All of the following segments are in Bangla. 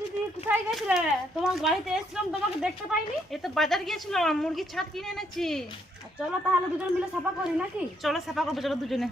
দিদি কোথায় গেছিলে? তোমার বাড়িতে এসেছিলাম, তোমাকে দেখতে পাইনি। এই তো বাজার গিয়েছিলাম, মুরগির ছাদ কিনে এনেছি। চলো তাহলে দুজন মিলে সাফা করি নাকি? চলো সাফা করবো, চলো দুজনে।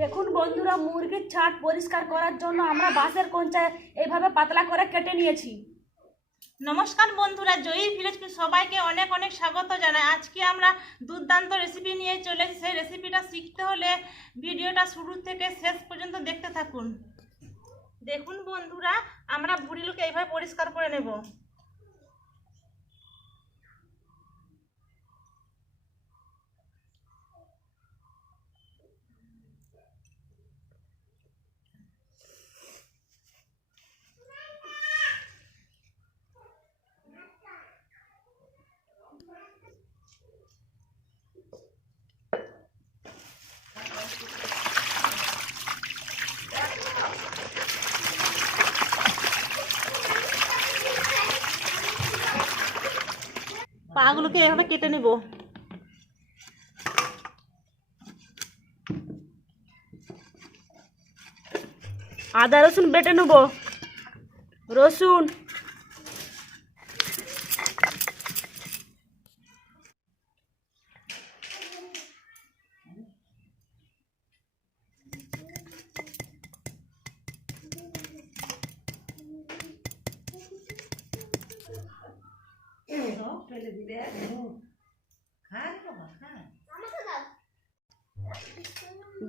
দেখুন বন্ধুরা, মুরগির ছাদ পরিষ্কার করার জন্য আমরা বাঁশের কঞ্চা এইভাবে পাতলা করে কেটে নিয়েছি। নমস্কার বন্ধুরা, জয়ী ভিলেজকে সবাইকে অনেক অনেক স্বাগত জানাই। আজকে আমরা দুর্দান্ত রেসিপি নিয়ে চলে এসেছি। সেই রেসিপিটা শিখতে হলে ভিডিওটা শুরু থেকে শেষ পর্যন্ত দেখতে থাকুন। দেখুন বন্ধুরা, আমরা ভুঁড়িগুলোকে এইভাবে পরিষ্কার করে নেব। পাগুলোকে এভাবে কেটে নেব। আদা রসুন বেটে নেব। রসুন,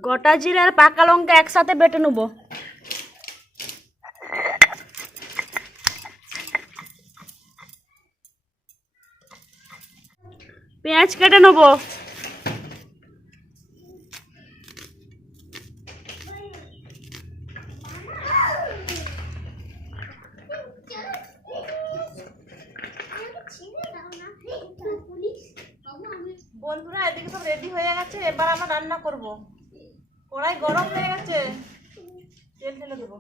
গোটা জিরে আর পাকা লঙ্কা একসাথে বেটে নেব। পেঁয়াজ কেটে নেব। বন্ধুরা, এদিকে সব রেডি হয়ে গেছে, এবার আমরা রান্না করব। কড়াই গরম হয়ে গেছে, তেল ঢেলে দেবো।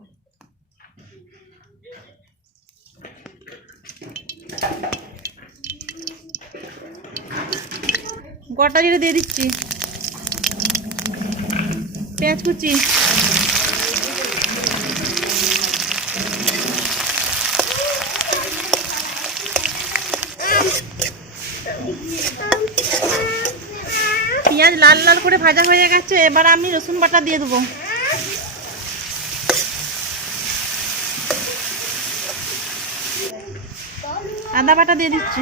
গোটা জিরে দিয়ে দিচ্ছি, পেঁয়াজ কুচি, পেঁয়াজ লাল লাল করে ভাজা হয়ে গেছে, এবার আমি রসুন বাটা দিয়ে দেবো। আদা বাটা দিয়ে দিচ্ছি।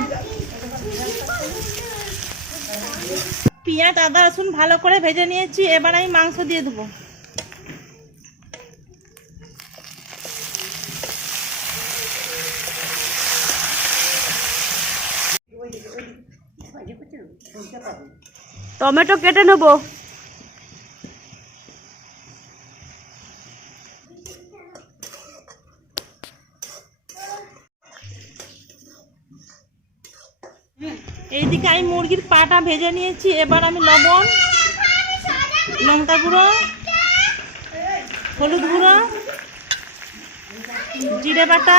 পেঁয়াজ আদা রসুন ভালো করে ভেজে নিয়েছি, এবার আমি মাংস দিয়ে দেবো। টমেটো কেটে নেব। এইদিকে আমি মুরগির পাটা ভেজে নিয়েছি, এবার আমি লবণ, লঙ্কা গুঁড়ো, হলুদ গুঁড়ো, জিরে বাটা,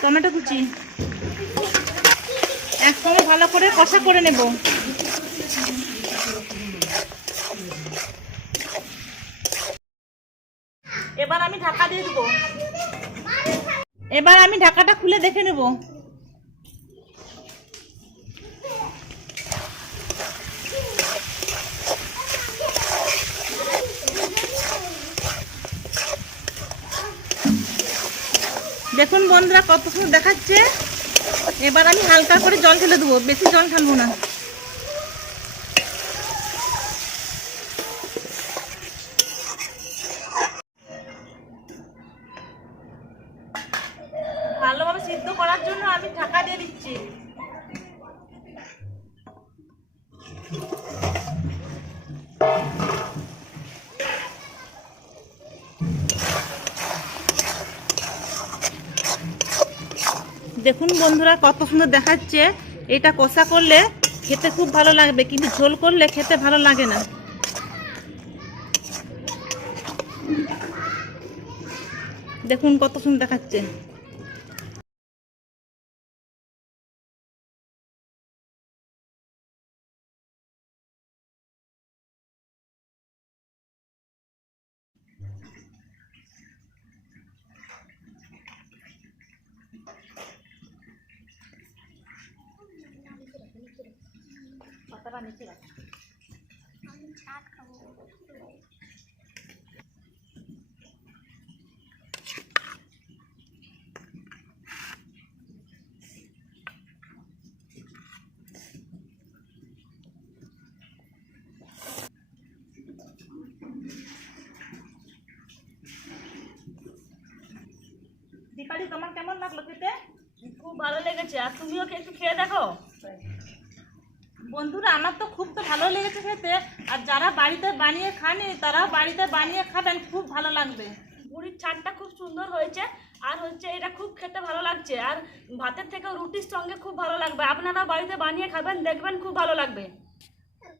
টমেটো কুচি একসঙ্গে ভালো করে কষা করে নেব। এবার আমি ঢাকা দিয়ে দেবো। এবার আমি ঢাকাটা খুলে দেখে নেব। দেখুন বন্ধুরা, কত সুন্দর দেখাচ্ছে। এবার আমি হালকা করে জল ঢেলে দেবো, বেশি জল ঢালবো না। ভালোভাবে সিদ্ধ করার জন্য আমি ঢাকা দিয়ে দিচ্ছি। দেখুন বন্ধুরা কত সুন্দর দেখাচ্ছে। এটা কষা করলে খেতে খুব ভালো লাগবে, কিন্তু ঝোল করলে খেতে ভালো লাগে না। দেখুন কত সুন্দর দেখাচ্ছে। পাতাটা নিচে রাখ। দীপালি, তোমার কেমন লাগলো খেতে? খুব ভালো লেগেছে, আর তুমিও কি একটু খেয়ে দেখো। বন্ধুরা, আমার তো খুব ভালো লেগেছে খেতে। আর যারা বাড়িতে বানিয়ে খাননি তারাও বাড়িতে বানিয়ে খাবেন, খুব ভালো লাগবে। মুড়ির ছাড়টা খুব সুন্দর হয়েছে, আর হচ্ছে এটা খুব খেতে ভালো লাগছে, আর ভাতের থেকেও রুটির সঙ্গে খুব ভালো লাগবে। আপনারাও বাড়িতে বানিয়ে খাবেন, দেখবেন খুব ভালো লাগবে।